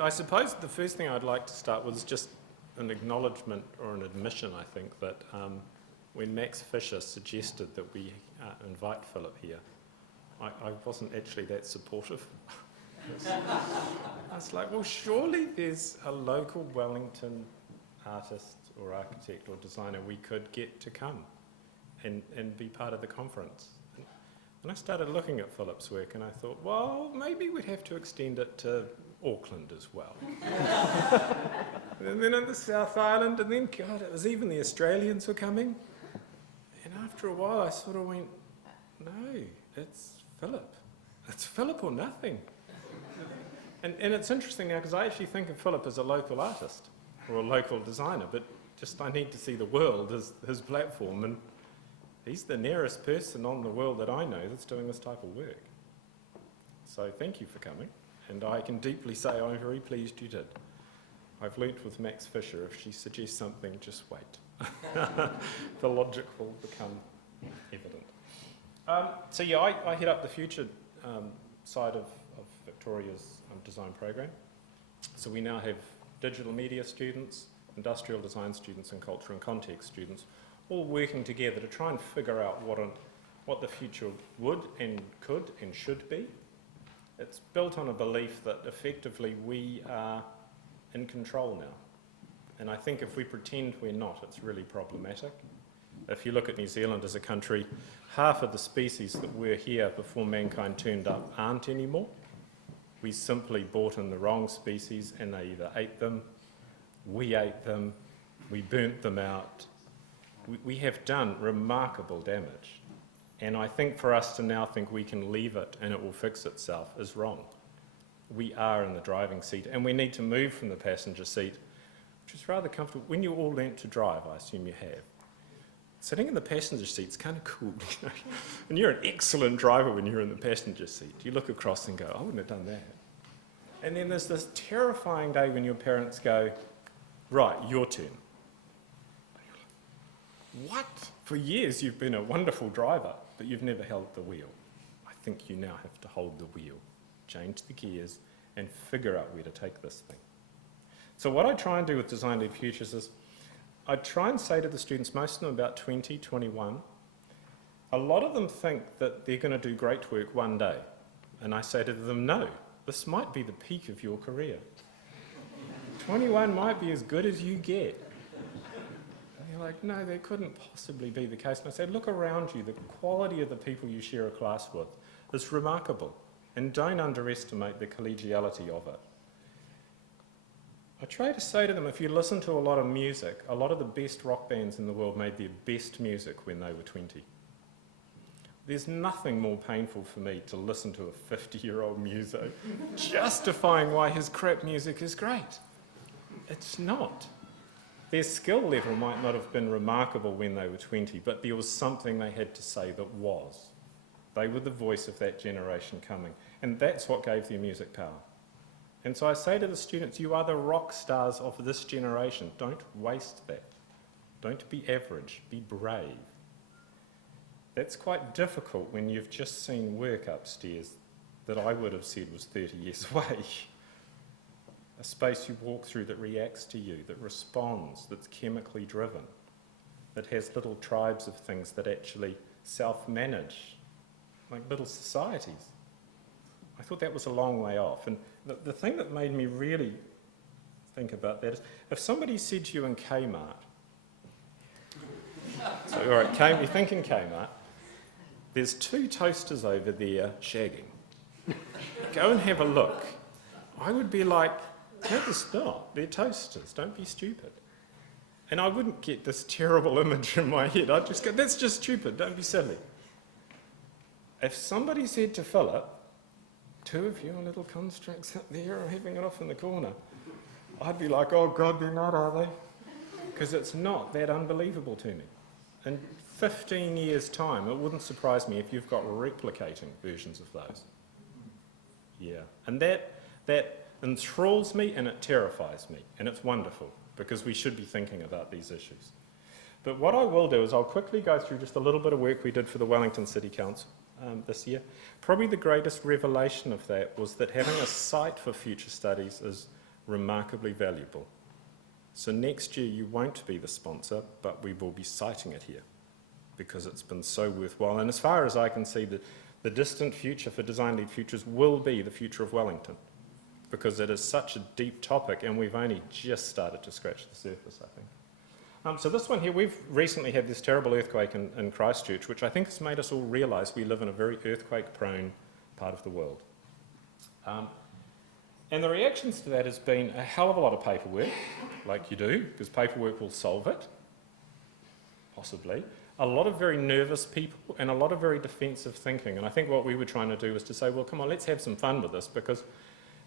I suppose the first thing I'd like to start with is just an acknowledgement or an admission, I think, that when Max Fisher suggested that we invite Philip here, I wasn't actually that supportive. I was like, well, surely there's a local Wellington artist or architect or designer we could get to come and be part of the conference. And I started looking at Philip's work and I thought, well, maybe we'd have to extend it to Auckland as well. And then in the South Island, and then, God, it was even the Australians were coming. And after a while, I sort of went, no, it's Philip. It's Philip or nothing. And it's interesting now, because I actually think of Philip as a local artist or a local designer, but just I need to see the world as his platform, and he's the nearest person on the world that I know that's doing this type of work. So thank you for coming. And I can deeply say I'm very pleased you did. I've learnt with Max Fisher, if she suggests something, just wait. The logic will become evident. So yeah, I head up the future side of Victoria's design program. So we now have digital media students, industrial design students, and culture and context students, all working together to try and figure out what the future would and could and should be. It's built on a belief that effectively we are in control now. And I think if we pretend we're not, it's really problematic. If you look at New Zealand as a country, half of the species that were here before mankind turned up aren't anymore. We simply brought in the wrong species and they either ate them, we ate them, we burnt them out. We have done remarkable damage. And I think for us to now think we can leave it and it will fix itself is wrong. We are in the driving seat and we need to move from the passenger seat, which is rather comfortable. When you all learnt to drive, I assume you have, sitting in the passenger seat is kind of cool. You know? And you're an excellent driver when you're in the passenger seat. You look across and go, I wouldn't have done that. And then there's this terrifying day when your parents go, right, your turn. What? For years you've been a wonderful driver, but you've never held the wheel. I think you now have to hold the wheel, change the gears, and figure out where to take this thing. So what I try and do with Design-Led Futures is I try and say to the students, most of them about 20, 21, a lot of them think that they're going to do great work one day. And I say to them, no, this might be the peak of your career. 21 might be as good as you get. You're like, no, that couldn't possibly be the case. And I said, look around you. The quality of the people you share a class with is remarkable. And don't underestimate the collegiality of it. I try to say to them, if you listen to a lot of music, a lot of the best rock bands in the world made their best music when they were 20. There's nothing more painful for me to listen to a 50-year-old muso justifying why his crap music is great. It's not. Their skill level might not have been remarkable when they were 20, but there was something they had to say that was. They were the voice of that generation coming, and that's what gave their music power. And so I say to the students, you are the rock stars of this generation. Don't waste that. Don't be average, be brave. That's quite difficult when you've just seen work upstairs that I would have said was 30 years away. A space you walk through that reacts to you, that responds, that's chemically driven, that has little tribes of things that actually self-manage, like little societies. I thought that was a long way off. And the thing that made me really think about that is, if somebody said to you in Kmart, so all right, you think in Kmart, there's 2 toasters over there shagging. Go and have a look. I would be like, no, it's not. They're toasters. Don't be stupid. And I wouldn't get this terrible image in my head. I'd just go, that's just stupid. Don't be silly. If somebody said to Philip, 2 of your little constructs up there are having it off in the corner, I'd be like, oh God, they're not, are they? Because it's not that unbelievable to me. In 15 years' time, it wouldn't surprise me if you've got replicating versions of those. Yeah. And that enthralls me and it terrifies me, and it's wonderful because we should be thinking about these issues. But what I will do is I'll quickly go through just a little bit of work we did for the Wellington City Council this year. Probably the greatest revelation of that was that having a site for future studies is remarkably valuable. So next year you won't be the sponsor, but we will be citing it here because it's been so worthwhile. And as far as I can see, the distant future for Design-Led Futures will be the future of Wellington because it is such a deep topic and we've only just started to scratch the surface, I think. So this one here, we've recently had this terrible earthquake in Christchurch, which I think has made us all realise we live in a very earthquake-prone part of the world. And the reactions to that has been a hell of a lot of paperwork, like you do, because paperwork will solve it, possibly. A lot of very nervous people and a lot of very defensive thinking. And I think what we were trying to do was to say, well, come on, let's have some fun with this, because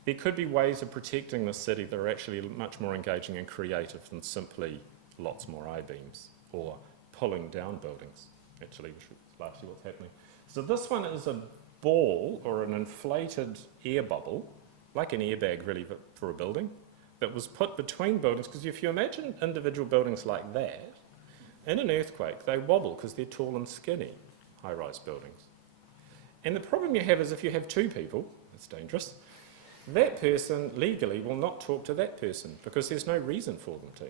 there could be ways of protecting the city that are actually much more engaging and creative than simply lots more I-beams or pulling down buildings, actually, which is largely what's happening. So this one is a ball or an inflated air bubble, like an airbag really for a building, that was put between buildings, because if you imagine individual buildings like that, in an earthquake they wobble because they're tall and skinny, high-rise buildings. And the problem you have is if you have two people, it's dangerous, that person legally will not talk to that person because there's no reason for them to.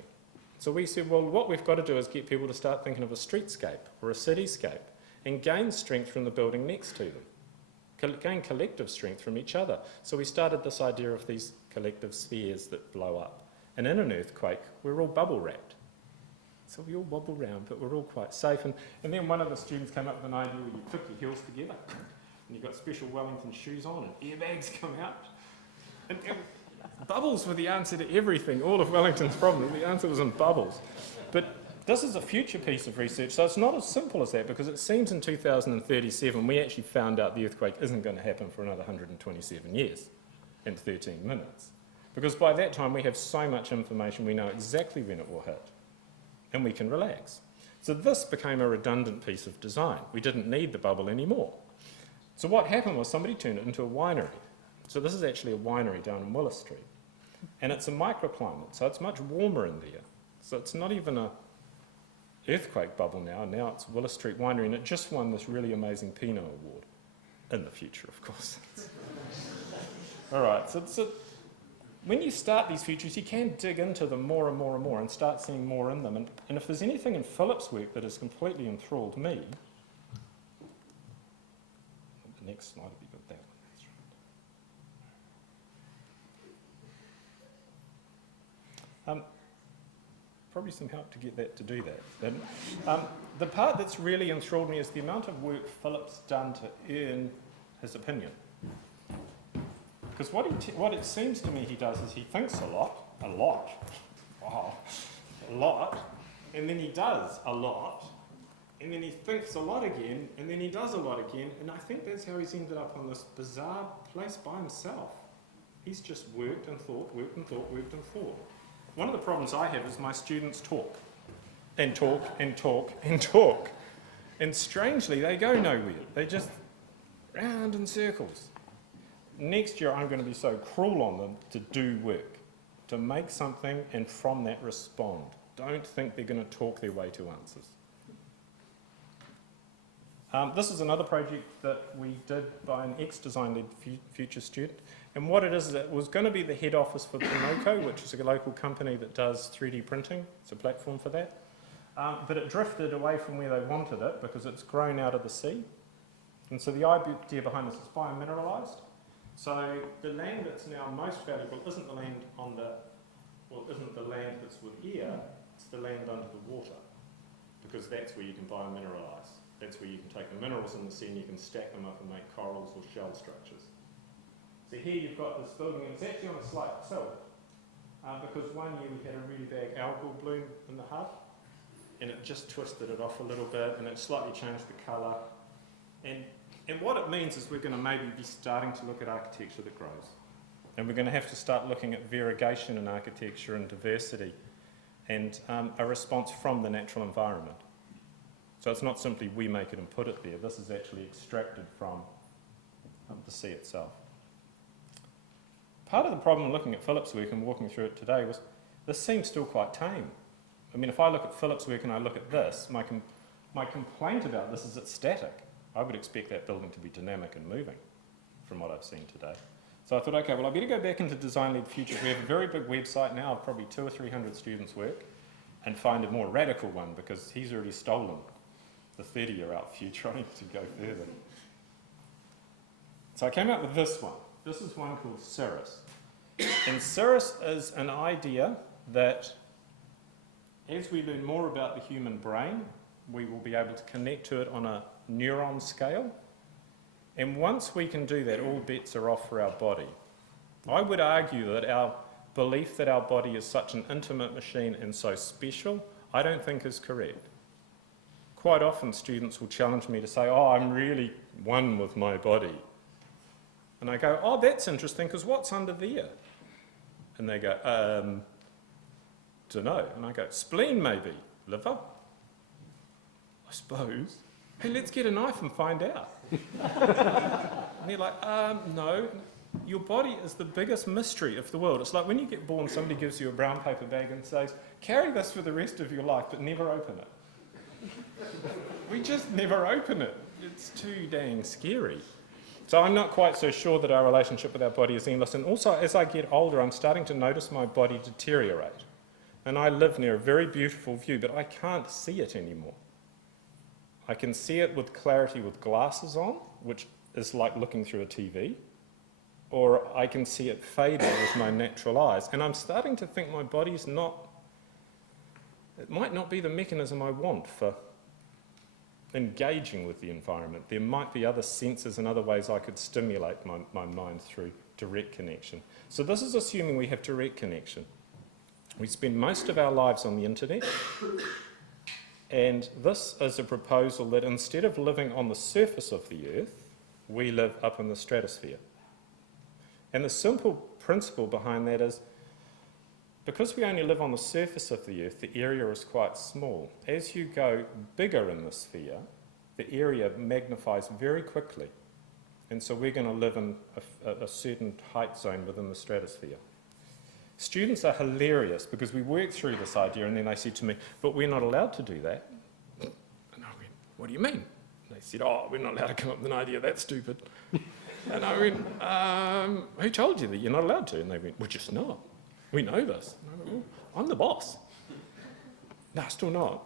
So we said, well, what we've got to do is get people to start thinking of a streetscape or a cityscape and gain strength from the building next to them. Gain collective strength from each other. So we started this idea of these collective spheres that blow up. And in an earthquake, we're all bubble wrapped. So we all wobble around, but we're all quite safe. And then one of the students came up with an idea where you click your heels together, and you've got special Wellington shoes on, and airbags come out. And bubbles were the answer to everything, all of Wellington's problems. The answer was in bubbles. But this is a future piece of research, so it's not as simple as that, because it seems in 2037 we actually found out the earthquake isn't going to happen for another 127 years and 13 minutes. Because by that time we have so much information, we know exactly when it will hit, and we can relax. So this became a redundant piece of design. We didn't need the bubble anymore. So what happened was somebody turned it into a winery. So this is actually a winery down in Willis Street. And it's a microclimate, so it's much warmer in there. So it's not even a earthquake bubble now it's Willis Street Winery, and it just won this really amazing Pinot Award. In the future, of course. All right, so when you start these futures, you can dig into them more and more and more and start seeing more in them. And if there's anything in Philip's work that has completely enthralled me, the next slide would be good, that one. That's right. Probably some help to get that to do that. The part that's really enthralled me is the amount of work Philip's done to earn his opinion. Because what it seems to me he does is he thinks a lot, wow, a lot, and then he does a lot, and then he thinks a lot again, and then he does a lot again, and I think that's how he's ended up on this bizarre place by himself. He's just worked and thought, worked and thought, worked and thought. One of the problems I have is my students talk, and talk, and talk, and talk. And strangely, they go nowhere. They just round in circles. Next year, I'm going to be so cruel on them to do work, to make something and from that respond. Don't think they're going to talk their way to answers. This is another project that we did by an ex-Design-Led Future student. And what it is it was going to be the head office for Pinocchio, which is a local company that does 3D printing. It's a platform for that. But it drifted away from where they wanted it because it's grown out of the sea. And so the idea behind this is biomineralised. So the land that's now most valuable isn't the land isn't the land that's with air, it's the land under the water. Because that's where you can biomineralise. That's where you can take the minerals in the sea and you can stack them up and make corals or shell structures. So here you've got this building, and it's actually on a slight tilt, because one year we had a really bad algal bloom in the hub, and it just twisted it off a little bit, and it slightly changed the colour. And what it means is we're going to maybe be starting to look at architecture that grows. And we're going to have to start looking at variegation in architecture and diversity, and a response from the natural environment. So it's not simply we make it and put it there, this is actually extracted from the sea itself. Part of the problem looking at Philip's work and walking through it today was this seems still quite tame. I mean, if I look at Philip's work and I look at this, my complaint about this is it's static. I would expect that building to be dynamic and moving from what I've seen today. So I thought, okay, well, I better go back into Design-Led Futures. We have a very big website now of probably 200 or 300 students' work, and find a more radical one because he's already stolen the 30-year-out future. I need to go further. So I came up with this one. This is one called Cirrus. And Cirrus is an idea that as we learn more about the human brain, we will be able to connect to it on a neuron scale. And once we can do that, all bets are off for our body. I would argue that our belief that our body is such an intimate machine and so special, I don't think is correct. Quite often students will challenge me to say, oh, I'm really one with my body. And I go, oh, that's interesting, because what's under there? And they go, dunno. And I go, spleen maybe, liver? I suppose. Hey, let's get a knife and find out. And they're like, no. Your body is the biggest mystery of the world. It's like when you get born, somebody gives you a brown paper bag and says, carry this for the rest of your life, but never open it. We just never open it. It's too dang scary. So I'm not quite so sure that our relationship with our body is endless. And also, as I get older, I'm starting to notice my body deteriorate. And I live near a very beautiful view, but I can't see it anymore. I can see it with clarity with glasses on, which is like looking through a TV, or I can see it fading with my natural eyes. And I'm starting to think my body's not, it might not be the mechanism I want for engaging with the environment. There might be other senses and other ways I could stimulate my mind through direct connection. So this is assuming we have direct connection. We spend most of our lives on the internet, and this is a proposal that instead of living on the surface of the Earth, we live up in the stratosphere. And the simple principle behind that is, because we only live on the surface of the Earth, the area is quite small. As you go bigger in the sphere, the area magnifies very quickly. And so we're going to live in a certain height zone within the stratosphere. Students are hilarious because we work through this idea and then they said to me, but we're not allowed to do that. And I went, what do you mean? And they said, oh, we're not allowed to come up with an idea, that's stupid. And I went, who told you that you're not allowed to? And they went, we're just not. We know this. And I went, well, I'm the boss. No, still not.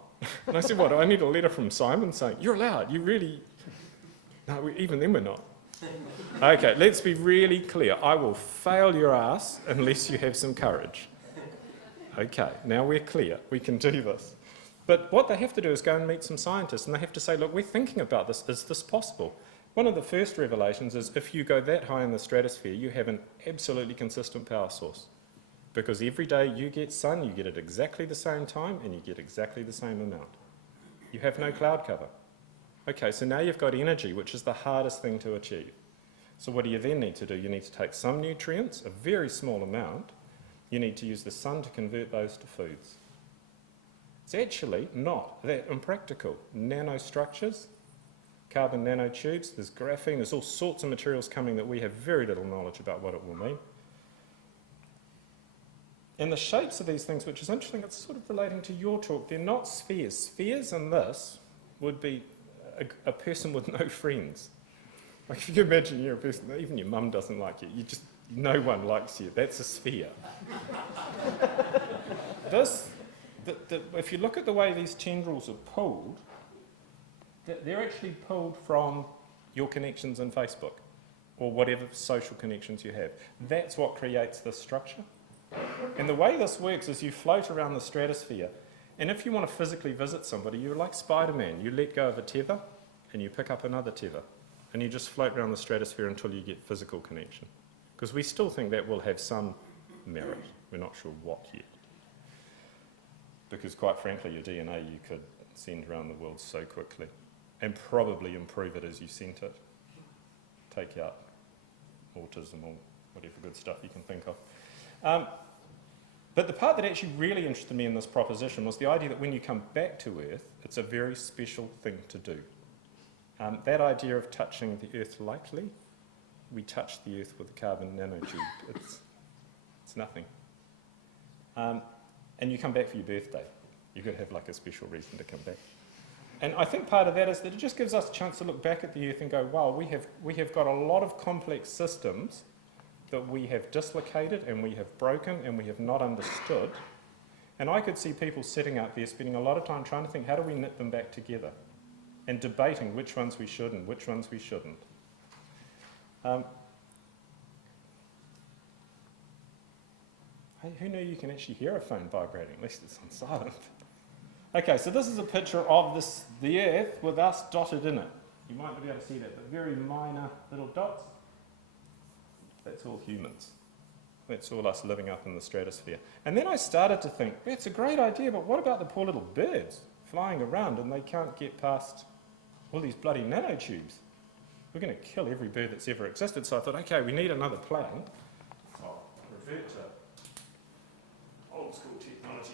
And I said, what, do I need a letter from Simon saying, you're allowed, you really... No, even then we're not. Okay, let's be really clear. I will fail your ass unless you have some courage. Okay, now we're clear. We can do this. But what they have to do is go and meet some scientists, and they have to say, look, we're thinking about this. Is this possible? One of the first revelations is if you go that high in the stratosphere, you have an absolutely consistent power source. Because every day you get sun, you get it exactly the same time, and you get exactly the same amount. You have no cloud cover. Okay, so now you've got energy, which is the hardest thing to achieve. So what do you then need to do? You need to take some nutrients, a very small amount. You need to use the sun to convert those to foods. It's actually not that impractical. Nanostructures, carbon nanotubes, there's graphene, there's all sorts of materials coming that we have very little knowledge about what it will mean. And the shapes of these things, which is interesting, it's sort of relating to your talk, they're not spheres. Spheres in this would be a person with no friends. Like if you imagine you're a person, even your mum doesn't like you, no one likes you, that's a sphere. If you look at the way these tendrils are pulled, they're actually pulled from your connections in Facebook or whatever social connections you have. That's what creates this structure. And the way this works is you float around the stratosphere, and if you want to physically visit somebody, you're like Spider-Man. You let go of a tether, and you pick up another tether, and you just float around the stratosphere until you get physical connection. Because we still think that will have some merit. We're not sure what yet. Because quite frankly, your DNA you could send around the world so quickly, and probably improve it as you sent it. Take out autism or whatever good stuff you can think of. But the part that actually really interested me in this proposition was the idea that when you come back to Earth, it's a very special thing to do. That idea of touching the Earth lightly, we touch the Earth with a carbon nanotube. It's nothing. And you come back for your birthday. You've got to have like a special reason to come back. And I think part of that is that it just gives us a chance to look back at the Earth and go, wow, we have got a lot of complex systems that we have dislocated and we have broken and we have not understood. And I could see people sitting out there spending a lot of time trying to think, how do we knit them back together? And debating which ones we should and which ones we shouldn't. Hey, who knew you can actually hear a phone vibrating? At least it's on silent. Okay, so this is a picture of the Earth with us dotted in it. You might not be able to see that, but very minor little dots. That's all humans. That's all us living up in the stratosphere. And then I started to think, it's a great idea, but what about the poor little birds flying around and they can't get past all these bloody nanotubes? We're going to kill every bird that's ever existed. So I thought, okay, we need another plan. I'll revert to old school technology.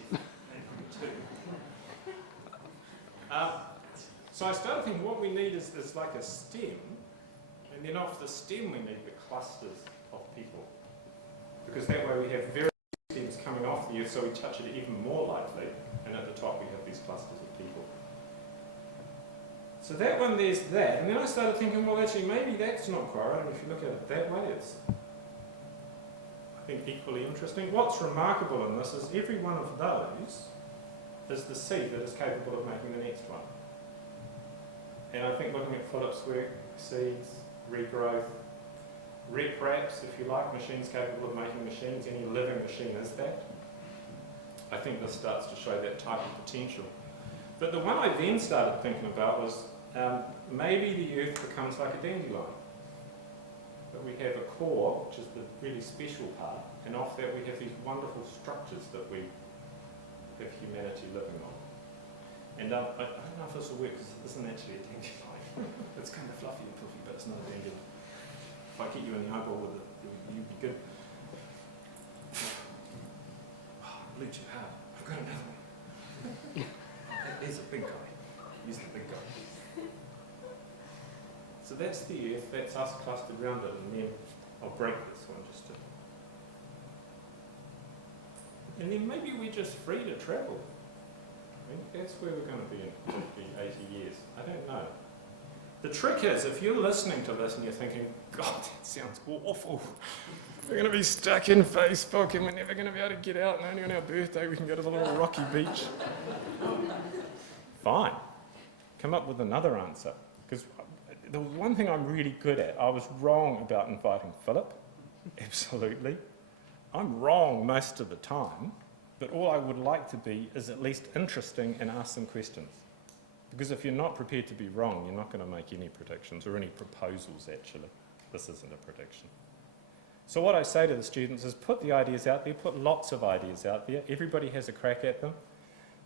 So I started thinking what we need is like a stem, and then off the stem we need the clusters of people. Because that way we have very stems coming off the Earth, so we touch it even more lightly, and at the top we have these clusters of people. So that one, there's that, and then I started thinking, well actually maybe that's not quite right, and if you look at it that way, it's, I think, equally interesting. What's remarkable in this is every one of those is the seed that is capable of making the next one. And I think looking at Philip's work, seeds, regrowth, repraps, if you like, machines capable of making machines, any living machine is that. I think this starts to show that type of potential. But the one I then started thinking about was maybe the Earth becomes like a dandelion. But we have a core, which is the really special part, and off that we have these wonderful structures that we have humanity living on. And I don't know if this will work because this isn't actually a dandelion. It's kind of fluffy and puffy, but it's not a dandelion. If I get you in the eyeball with it, you'd be good. Oh, blew too hard. I've got another one. There's a big guy. He's the big guy. So that's the Earth, that's us clustered around it, and then I'll break this one just to... And then maybe we're just free to travel. I think that's where we're going to be in 50, 80 years. I don't know. The trick is, if you're listening to this and you're thinking, God, that sounds awful. We're going to be stuck in Facebook and we're never going to be able to get out, and only on our birthday we can go to the little rocky beach. Fine. Come up with another answer. Because the one thing I'm really good at, I was wrong about inviting Philip. Absolutely. I'm wrong most of the time, but all I would like to be is at least interesting and ask some questions. Because if you're not prepared to be wrong, you're not going to make any predictions or any proposals, actually. This isn't a prediction. So what I say to the students is put the ideas out there, put lots of ideas out there. Everybody has a crack at them.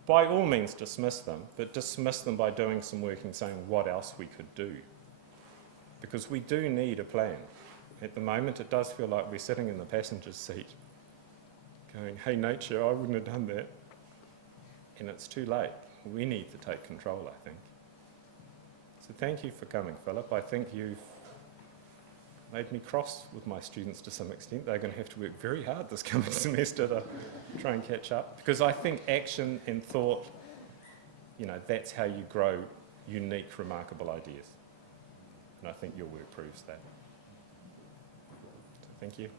By all means dismiss them, but dismiss them by doing some work and saying what else we could do. Because we do need a plan. At the moment, it does feel like we're sitting in the passenger's seat going, hey, nature, I wouldn't have done that. And it's too late. We need to take control, I think. So thank you for coming, Philip. I think you've made me cross with my students to some extent. They're going to have to work very hard this coming semester to try and catch up. Because I think action and thought, you know, that's how you grow unique, remarkable ideas. And I think your work proves that. So thank you.